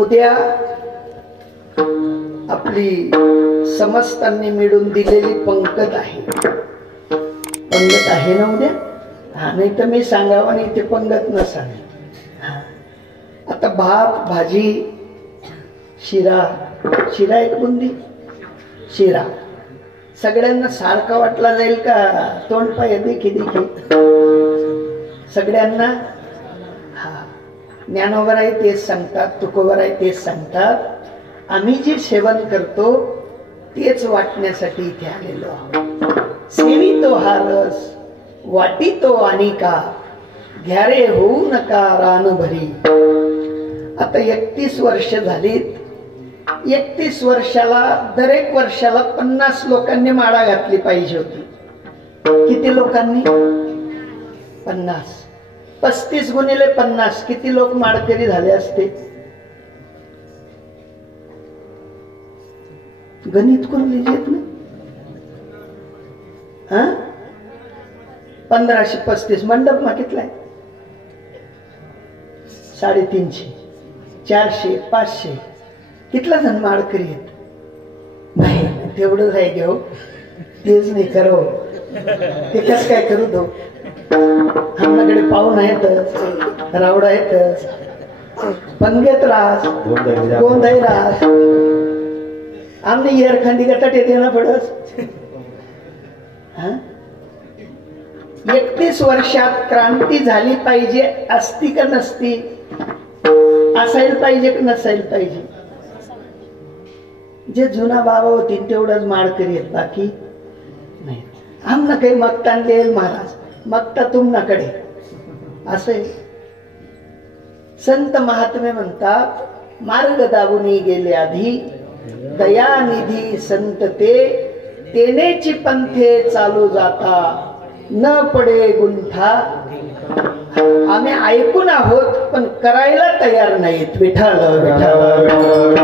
उद्या आपली समस्तांनी मिळून दिलेली पंगत आहे. पंगत आहे ना उद्या? हा, नाही तर मी सांगावं आणि ते पंगत न सांग. आता भात भाजी शिरा, शिरा एक बुंदी शिरा सगळ्यांना सारखा वाटला जाईल का? तोंड पाय देखी देखी सगळ्यांना? हा, ज्ञानोबराय तेच सांगतात, तुकोबराय तेच सांगतात. आम्ही जे सेवन करतो तेच वाटण्यासाठी इथे आलेलो आहोत. सेवितो हा रस वाटितो अनिका, घ्यारे होऊ नका रान भरी. आता 31 वर्ष झालीत. 31 वर्षाला दरेक वर्षाला 50 लोकांनी माळा घातली पाहिजे होती. किती लोकांनी? 50. 35 गुणिले 50 किती लोक माळकरी झाले असते? गणित कोण लिहित ना? 1535 मंडप मा कितलाय? 350, 400, 500 कितला जण माळकरी आहेत? नाही, तेवढं आहे घेऊ, तेच नाही करो, ते कस काय करू दो. आमच्याकडे पाहुण आहेतच, रावडा आहेतच, पंगेत रास, गोंधाई रास, आमने येरखांडी गटाट येते ना पडस. 31 वर्षात क्रांती झाली पाहिजे, असती का नसती? असायला पाहिजे का नसायला पाहिजे? जे जुना बाबा होती तेवढंच माळकरी आहेत, बाकी नाही. आमना काही मगता देईल महाराज, मगता तुमनाकडे असे. संत महात्मे म्हणतात, मार्ग दाबुनी गेले आधी, दयानिधी संत ते, तेनेची पंथे चालू जाता, न पडे गुंठा. आम्ही ऐकून आहोत पण करायला तयार नाहीत. विठ्ठल विठ्ठल.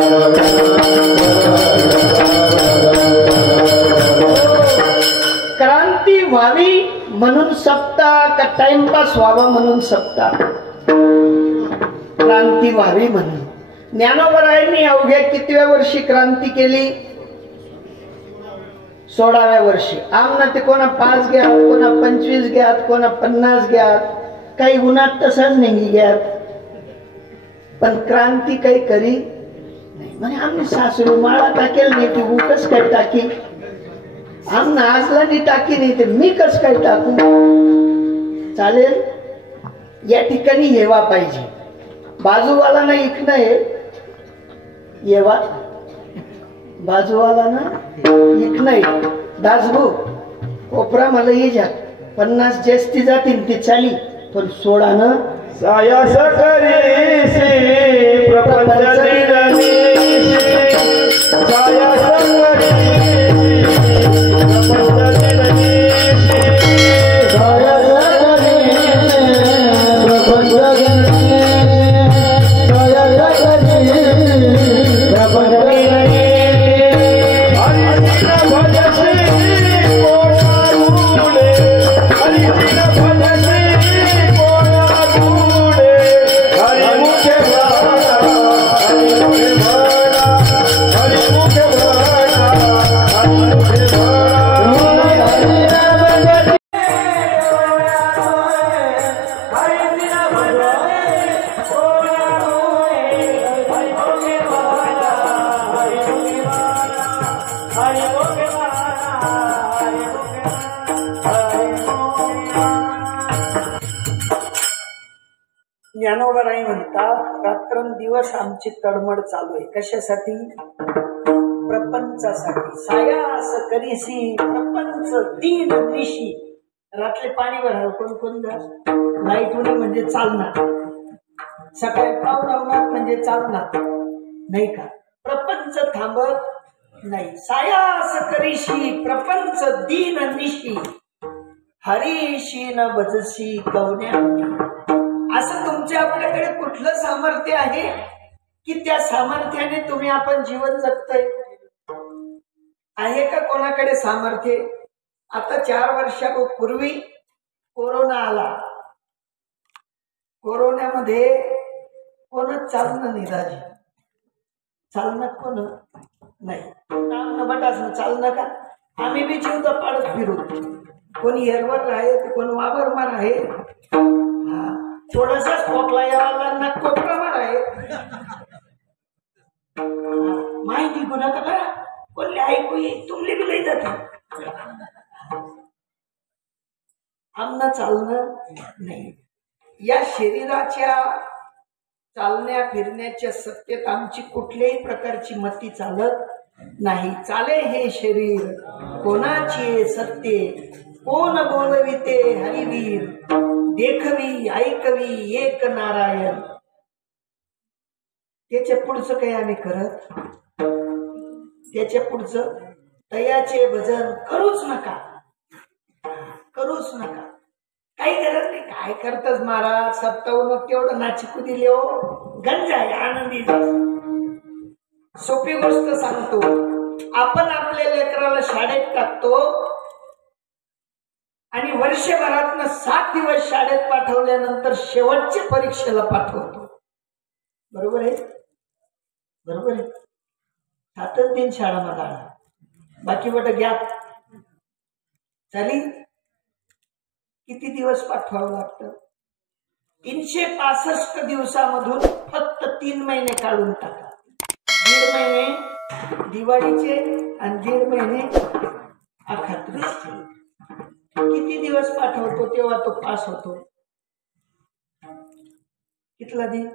क्रांती व्हावी म्हणून सप्ताह का टाइमपास व्हावा म्हणून सप्ताह? क्रांती व्हावी म्हणून. ज्ञानोबरायांनी अवघ्या कितव्या वर्षी क्रांती केली? 16व्या वर्षी. आमना ते कोणा 5 घ्यात, कोणा 25 घ्यात, कोणा 50 घ्यात, काही उन्हात तसाच निघी घ्यात, पण क्रांती काही करी नाही. म्हणजे आम्ही सासरू माळा टाकेल नाही, ती उकस काय टाकी? आमना आजला नाही टाकी नाही, ते मी कस काय टाकू? चालेल, या ठिकाणी येवा पाहिजे. बाजूवाला ना इकणं आहे येवा, बाजूवाला ना इकणं आहे. दासभू कोपरा मला ये जा, 50 जास्ती जातील ती चाली, पण 16 न सायास करीसी प्रपंच दिननीसी, सायास करीसी प्रपंच दिननीसी, सायास करीसी प्रपंच दिननीसी, सायास करीसी प्रपंच दिननीसी. ज्ञानोबराय म्हणतात, रात्रंदिवस आमची तडमड चालू आहे. कशासाठी? प्रपंचासाठी. सायास करीसी प्रपंच दीन निशी. रात्री पाणी भरावं कोण कोण लाईट होणे म्हणजे चालणार, सकाळी पाऊण आवणार म्हणजे चालणार नाही का? प्रपंच थांबत नाही. सायास करीशी प्रपंच दीन निशी, हरीशी न भजसी कवन्या. असं तुमच्या आपल्याकडे कुठलं सामर्थ्य आहे की त्या सामर्थ्याने तुम्ही आपण जीवन जगतोय? आहे का कोणाकडे सामर्थ्य? आता 4 वर्षापूर्वी कोरोना आला. कोरोनामध्ये कोणच चालणं नाही राजी. चालणं कोण नाही, नाम बटासनं चालणं का? आम्ही बी जीव तर पाडत फिरू, कोणी हेरवर आहे तर कोण वावरमार आहे, थोडासाच खोकला यावाला ना कोपरामार आहे, माहिती गुन्हा का कोणले ऐकू येईल तुमले बी लई जाते, आमना चालणं नाही. या शरीराच्या चालण्या फिरण्याच्या सत्तेत आमची कुठल्याही प्रकारची मती चालत नाही. चाले हे शरीर कोणाची सत्ते, कोण बोलविते हरिवीर, देखवी ऐकवी एक नारायण. त्याच्या पुढचं काही आम्ही करत, त्याच्या पुढचं तयाचे भजन करूच नका, करूच नका, काही गरज नाही. काय करतच महाराज, सत्तावन्न तेवढं नाचिकू दिले हो, गंज आहे, आनंदी. सोपी गोष्ट सांगतो, आपण आपल्या लेकराला शाळेत टाकतो आणि वर्षभरातनं 7 दिवस शाळेत पाठवल्यानंतर शेवटच्या परीक्षेला पाठवतो. बरोबर आहे, बरोबर आहे. 7 दिन शाळामध्ये आला, बाकी बट गॅप झाली. किती दिवस पाठवावं लागतं? 365 दिवसामधून फक्त 3 महिने काढून टाका. 1.5 महिने दिवाळीचे आणि 1.5 महिने अखात्रीचे. किती दिवस पाठवतो तेव्हा तो पास होतो? कितला दिन?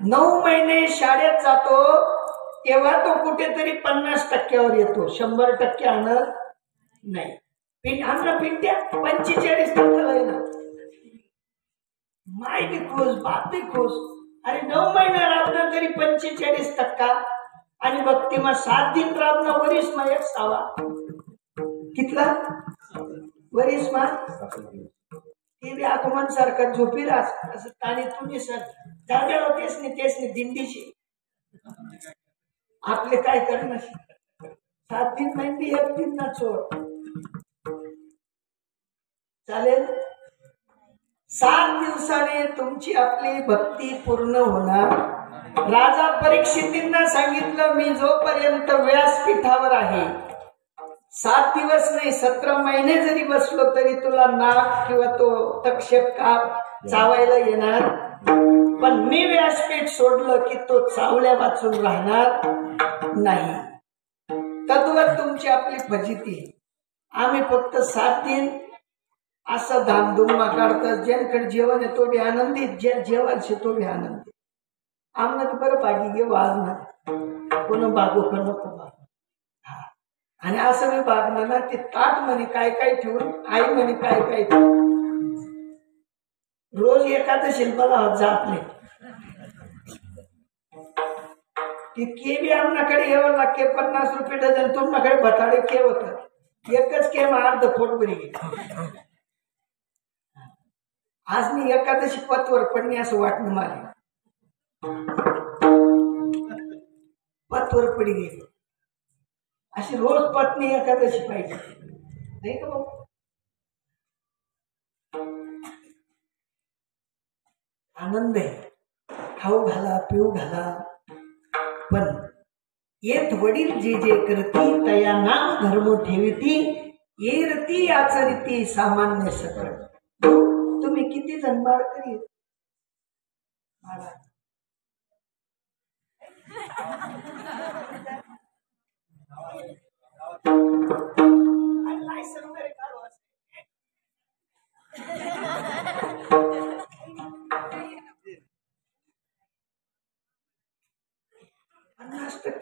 9 महिने शाळेत जातो तेव्हा तो कुठेतरी 50% येतो, 100% आणत नाही. आमना पिंट्या 45% आहे ना, माय बी खुश, बाप बी खुश. अरे 9 महिना राबणं तरी 45% आणि भक्ती मग 7 दिन राबणं वरीस मग 1 सावा. कितला वरीस मग ते बी आगमन सारखा झोपीरास असं ताने तुम्ही सर जागे होतेच नाही दिंडीशी. आपले काय करणार? 7 दिन महिने 1 दिन ना चोर चालेल. 7 दिवसाने तुमची आपली भक्ती पूर्ण होणार. राजा परीक्षितींना सांगितलं, मी जोपर्यंत व्यासपीठावर आहे 7 दिवस नाही 17 महिने जरी बसलो तरी तुला नाग किंवा तो तक्षक काप चावायला येणार, पण मी व्यासपीठ सोडलं की तो चावल्या वाचून राहणार नाही. तद्वत तुमची आपली फजिती. आम्ही फक्त 7 दिन असं धामधुमा काढतात. ज्यांकडे जेवण आहे तो बी आनंदित, ज्या जेवण तो बी आनंदित. आमना तर बरं बागी गे वाजणार, कोण बागो का नको बाग. आणि असं मी बागणं ना, ते ताट म्हणे काय काय ठेवून, आई म्हणे काय काय ठेवून. रोज एखादं शिल्पाला जात नाही. के बी आमनाकडे येवं लागते 50 रुपये डझन. तुमच्याकडे बटाडे के होतात, एकच के मग अर्ध फोट बरी घे. आज मी एकादशी पतवर पडणे असं वाटणं मला, पतवर पडी गेली. अशी रोज पत्नी एकादशी पाहिजे नाही का भाऊ? आनंद आहे, खाऊ घाला पिऊ घाला, पण येत वडील जे जे करती तया नाम धर्म ठेविती, येरती आचरिती सामान्य सकळ. तुम्ही किती जण माळकरी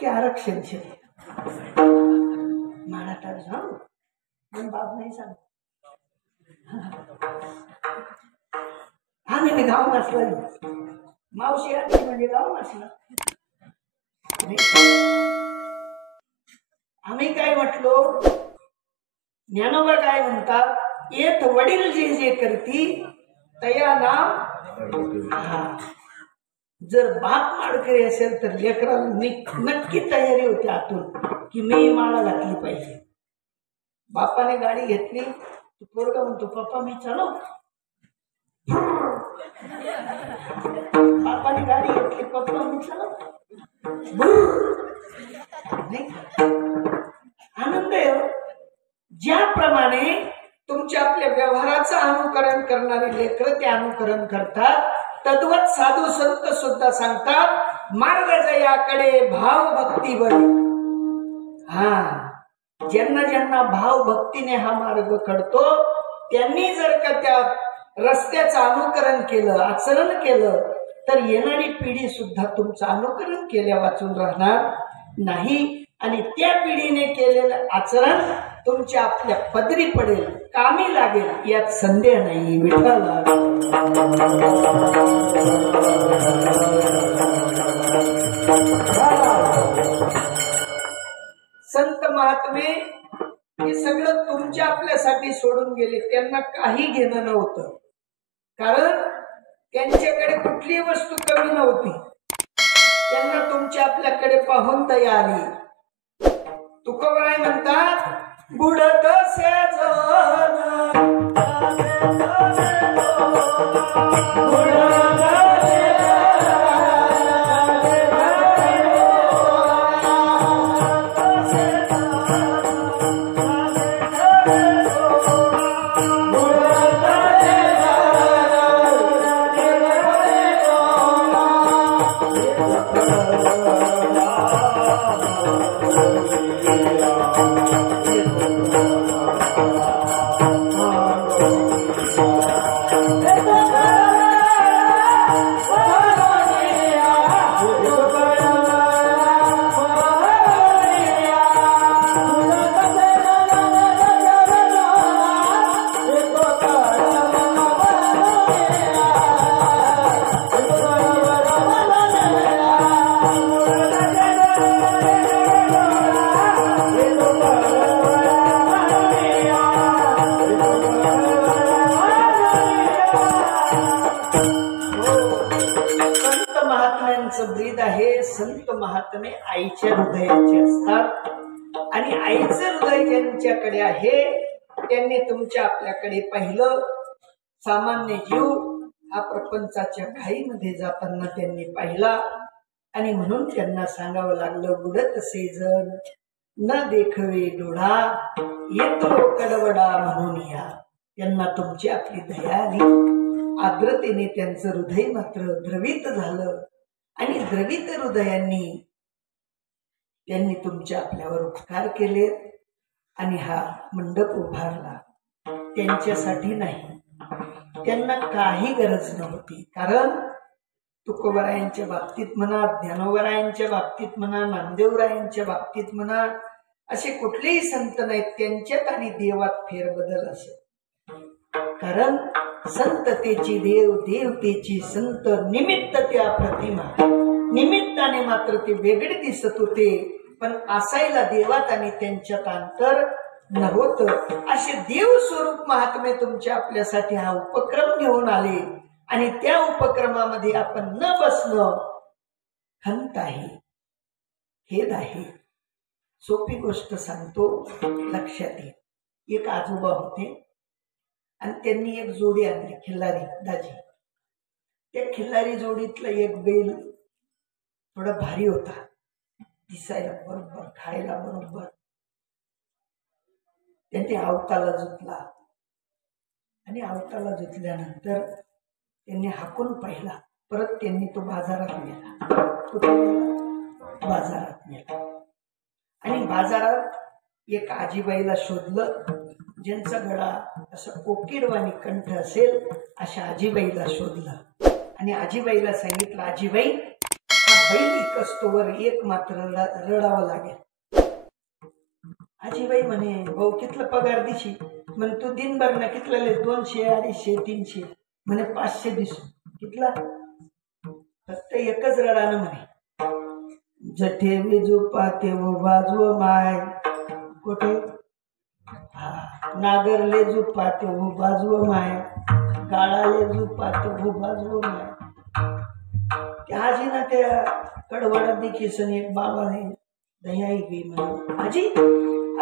आरक्षण છે મારા તાર જાઉં મને બાપ નહીં सांग. आम्ही मी गाव नसला, मावशी आली म्हणजे गाव नसला. आम्ही काय म्हटलो, ज्ञानोबा काय म्हणतात, येत वडील जे जे करती तया नाम. जर बाप माळकरी असेल तर लेकराला नक्की तयारी होती आतून की मी माळा घातली पाहिजे. बापाने गाडी घेतली, पोरगा म्हणतो पप्पा मी चालव. बापाने गाडी घेतली, पप्पा मी चालव. नाही आनंद आहे हो. ज्याप्रमाणे तुमच्या आपल्या व्यवहाराचं अनुकरण करणारे लेकरं ते अनुकरण करतात, तद्वत साधू संत सुद्धा सांगतात मार्ग जयाकडे भाव भक्ती बळी. ज्यांना ज्यांना भाव भक्तीने हा मार्ग कळतो त्यांनी जर का त्या रस्त्याचं अनुकरण केलं, आचरण केलं, तर येणारी पिढी सुद्धा तुमचं अनुकरण केल्या वाचून राहणार नाही. आणि त्या पिढीने केलेलं आचरण तुमच्या आपल्या पदरी पडेल, कामी लागेल, यात संदेह नाही. विठ्ठल संत महात्मे हे सगळं तुमच्या आपल्यासाठी सोडून गेले. त्यांना काही घेणं नव्हतं, कारण त्यांच्याकडे कुठलीही वस्तू कमी नव्हती. त्यांना तुमच्या आपल्याकडे पाहून दया आली. तुकोबाराय म्हणतात बुडत ब्रीद आहे. संत महात्मे आईच्या हृदयाचे असतात आणि आईचं हृदय ज्यांच्याकडे आहे त्यांनी तुमच्या आपल्याकडे पाहिलं. सामान्य जीव हा प्रपंचाच्या घाईमध्ये जाताना त्यांनी पाहिला आणि म्हणून त्यांना सांगावं लागलं बुडत सेजन न देखवे डोळा येतो कडवडा म्हणून या. त्यांना तुमची आपली दया आली. आर्द्रतेने त्यांचं हृदय मात्र द्रवित झालं आणि द्रवित हृदयांनी त्यांनी तुमच्या आपल्यावर उपकार केले आणि हा मंडप उभारला. त्यांच्यासाठी नाही, त्यांना काही गरज नव्हती. कारण तुकोबारायांच्या बाबतीत म्हणा, ज्ञानोबारायांच्या बाबतीत म्हणा, नामदेवरायांच्या बाबतीत म्हणा, असे कुठलेही संत नाहीत त्यांच्यात आणि देवात फेरबदल असेल. कारण संततेची देव, देवतेची संत, निमित्त त्या प्रतिमा. निमित्ताने मात्र ते वेगळे दिसत होते, पण असायला देवात आणि त्यांच्यात अंतर नव्हतं. असे देव स्वरूप महात्मे तुमच्या आपल्यासाठी हा उपक्रम घेऊन आले आणि त्या उपक्रमामध्ये आपण न बसणं खंत आहे, खेद आहे. सोपी गोष्ट सांगतो, लक्षात येईल. एक आजोबा होते आणि त्यांनी एक जोडी आणली, खिल्लारी दाजी. त्या खिल्लारी जोडीतला एक बैल थोडा भारी होता, दिसायला बरोबर, खायला बरोबर. त्यांनी आवताला जुतला आणि आवताला जुतल्यानंतर त्यांनी हाकून पाहिला. परत त्यांनी तो बाजारात नेला. बाजारात नेला आणि बाजारात एक आजीबाईला शोधलं, ज्यांचा गळा असं कोकिडवाणी कंठ असेल अशा आजीबाईला शोधलं आणि आजीबाईला सांगितलं, आजीबाई हा बैल इकस्तोवर एक मात्र रडावं लागेल. आजीबाई म्हणे, भाऊ कितलं पगार दिशी? म्हणे तू दिनभर ना कितलं? 200, 250, 300. म्हणे 500 दिसू. कितला? फक्त एकच रडानं म्हणे, जठे विजू पाते वो बाजू माय. कुठे? नागरले जू पाते वो बाजू माय, गाळाले जू पाते वो बाजू माय. त्या आजीना त्या कडवाडात देखील एक बाबाने दयाई गे म्हणे, आजी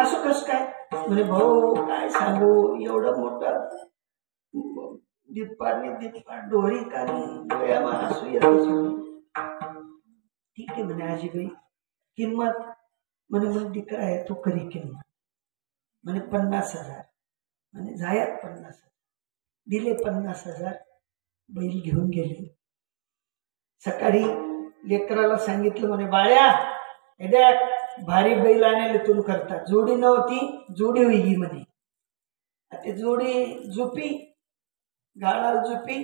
असं कस काय? म्हणे भाऊ काय सांगू, एवढं मोठं दिप्पाड डोरी काढली डोळ्यामा असू येत. ठीक आहे म्हणे आजीबाई, किंमत म्हणे मग दिकरा आहे तो करी किंमत म्हणे 50,000 म्हणे जायात 50,000 दिले 50,000 बैल घेऊन गेले. सकाळी लेकराला सांगितलं म्हणे बाळ्या एड्या भारी बैल आणले तुला करता जोडी नव्हती जोडी होई म्हणे. ते जोडी झोपी गाळा झोपी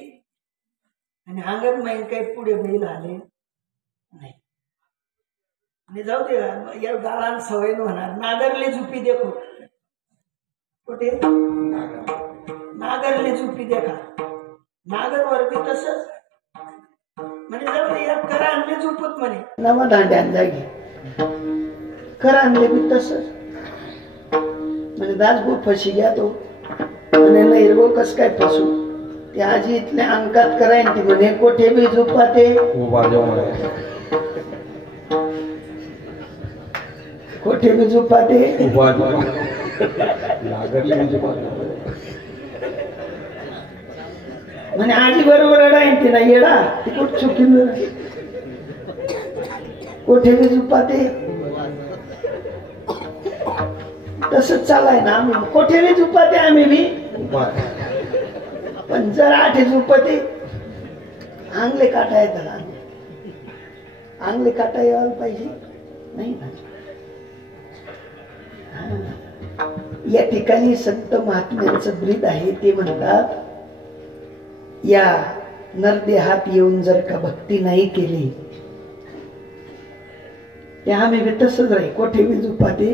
आणि अंगण माहीन काही पुढे बैल आले नाही. आणि जाऊ दे या गाळान सवय होणार नागरले झोपी देखो कुठे नागरले झोपी देखा नागर वरती तसंच म्हणजे जाऊ दे यार करा आणले झोपत म्हणे नवा दांड्यान जागी करा आणले बी तसंच म्हणजे दासगो फशी घ्या तो म्हणे नाही गो कस काय फसू ते आजी इथल्या अंकात करायन ती म्हणे कोठे बी झोपा ते कोठे बी झोपा ते म्हणे आजी बरोबर अडायन ती ना येडा ती कुठ चुकीन कोठे बी झोपा ते तसंच चालाय ना आम्ही कोठे बी झोपा ते आम्ही बी पण जर आठे झोपते आंगले काटा येतात आंगले काटा यायला पाहिजे नाही ना. या ठिकाणी संत महात्म्यांचं ब्रीद आहे ते म्हणतात या नरदेहात येऊन जर का भक्ती नाही केली ते आम्ही बी तसंच राही कोठे बी झोपाते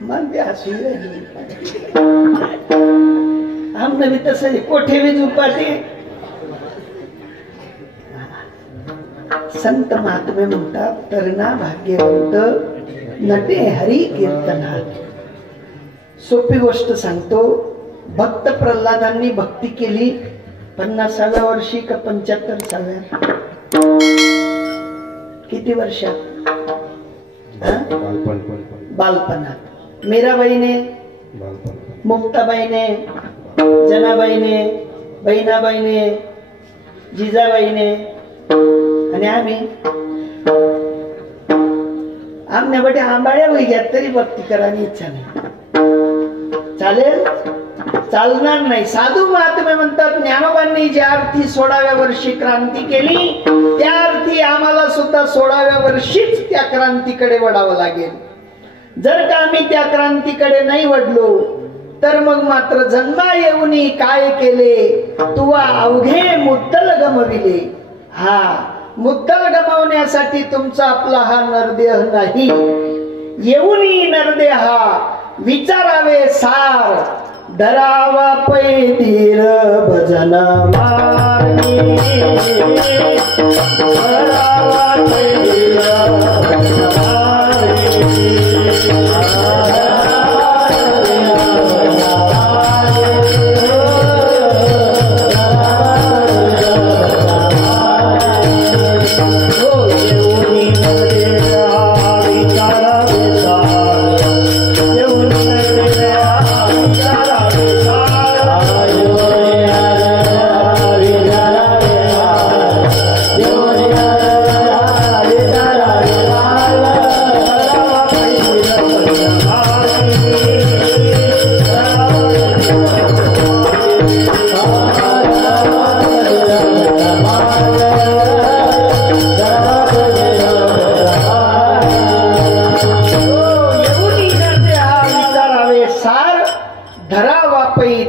मन बी हसू आमने भी तसं कोठे बी झोपाते. संत महात्मे म्हणतात तरणा भाग्यवंत नटे हरी कीर्तनात. सोपी गोष्ट सांगतो भक्त प्रल्हादांनी भक्ती केली 50व्या वर्षी का 75व्या किती वर्षात बालपणात. मीराबाईने मुक्ताबाईने जनाबाईने बहिणाबाईने जिजाबाईने आणि आम्ही बटे आंबाळ्या वैग्यात तरी भक्ती करायची इच्छा नाही चालेल चालणार नाही. साधू महात्मे म्हणतात ज्ञानोबांनी ज्या अर्थी 16व्या वर्षी क्रांती केली त्या अर्थी आम्हाला सुद्धा 16व्या वर्षीच त्या क्रांतीकडे वळावं लागेल. जर का आम्ही त्या क्रांतीकडे नाही वळलो तर मग मात्र जन्मा येऊनी काय केले तुवा अवघे मुद्दल गमविले. हा मुद्दल गमावण्यासाठी तुमचा आपला हा नरदेह नाही. येऊनी नरदेहा विचारावे सार धरावा पै धीर भजन मार्गी धरावा पै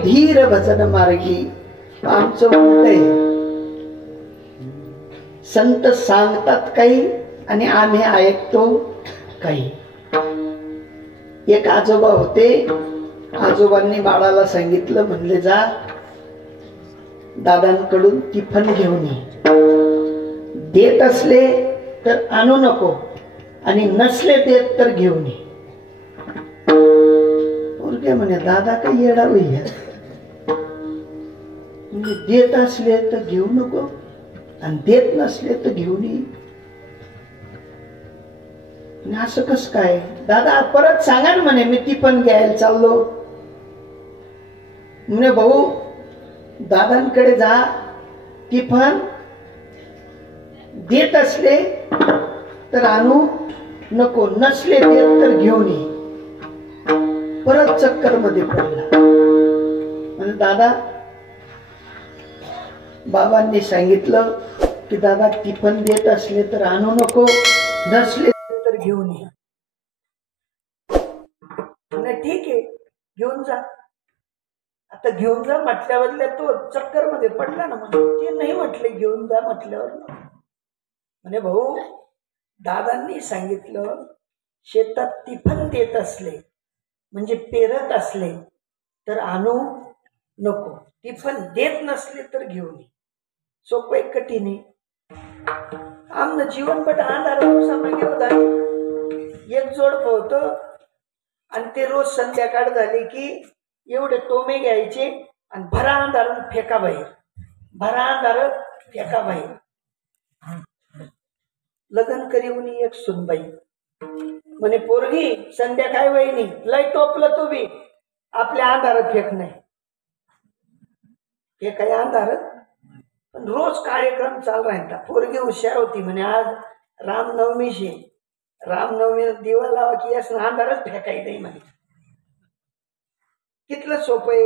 धीर भजन भजन मार्गी. आमचं उलट आहे संत सांगतात काही आणि आम्ही ऐकतो काही. एक आजोबा होते आजोबांनी बाळाला सांगितलं म्हणले जा दादांकडून टिफन घेऊन ये देत असले तर आणू नको आणि नसले देत तर घेऊन ये. पोरगे म्हणे दादा काही येडा होई देत असले तर घेऊ नको आणि देत नसले तर घेऊन ये. असं कस काय दादा परत सांगा ना म्हणे मी ती पण घ्यायला चाललो. म्हणे भाऊ दादांकडे जा, टिफन देत असले तर आणू, नको नसले देत तर घेऊन ये. परत चक्कर मध्ये पडला. म्हणजे दादा, बाबांनी सांगितलं की दादा टिफन देत असले तर आणू नको, नसले तर घेऊन ये. ठीक आहे घेऊन जा. आता घेऊन जा म्हटल्यावरल्या तो चक्कर मध्ये पडला ना. म्हणजे ते नाही म्हटले घेऊन जा म्हटल्यावर. म्हणे भाऊ दादांनी सांगितलं शेतात टिफन देत असले म्हणजे पेरत असले तर आणू नको, टिफन देत नसले तर घेऊन ये. सोपं एक कठीण आहे. आमनं जीवन बट अंधार एक जोड होत आणि ते रोज संध्याकाळ झाली की एवढे टोमे घ्यायचे आणि भरा अंधारून फेका बाहेर, भरा अंधार फेका बाहेर. लग्न करीवून एक सुनबाई म्हणे पोरगी संध्याकाळी वहिनी लय टोपलं तू बी आपल्या अंधारात फेक नाही. हे काही अंधार पण रोज कार्यक्रम चालू राहता. पोरगी हुशार होती म्हणे आज रामनवमीशी, रामनवमी दिवा लावा की असं अंधारच फेकाय नाही म्हणे. कितलं सोपं आहे.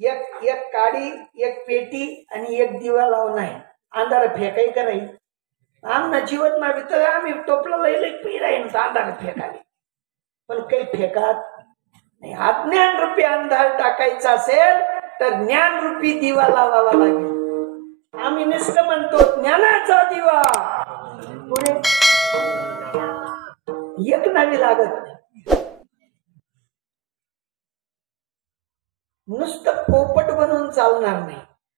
एक एक काडी, एक पेटी आणि एक दिवा लावून आहे, अंधार फेकाई कराई. आमना जीवन मागे तर आम्ही टोपला लई लई पिराय अंधार फेकाले, पण काही फेकात नाही. अज्ञान रूपी अंधार टाकायचा असेल तर ज्ञान रूपी दिवा लावावा लागेल. आम्ही निष्ठ म्हणतो ज्ञानाचा दिवा, पुढे एक नावी लागत नाही. नुसतं पोपट बनवून चालणार नाही.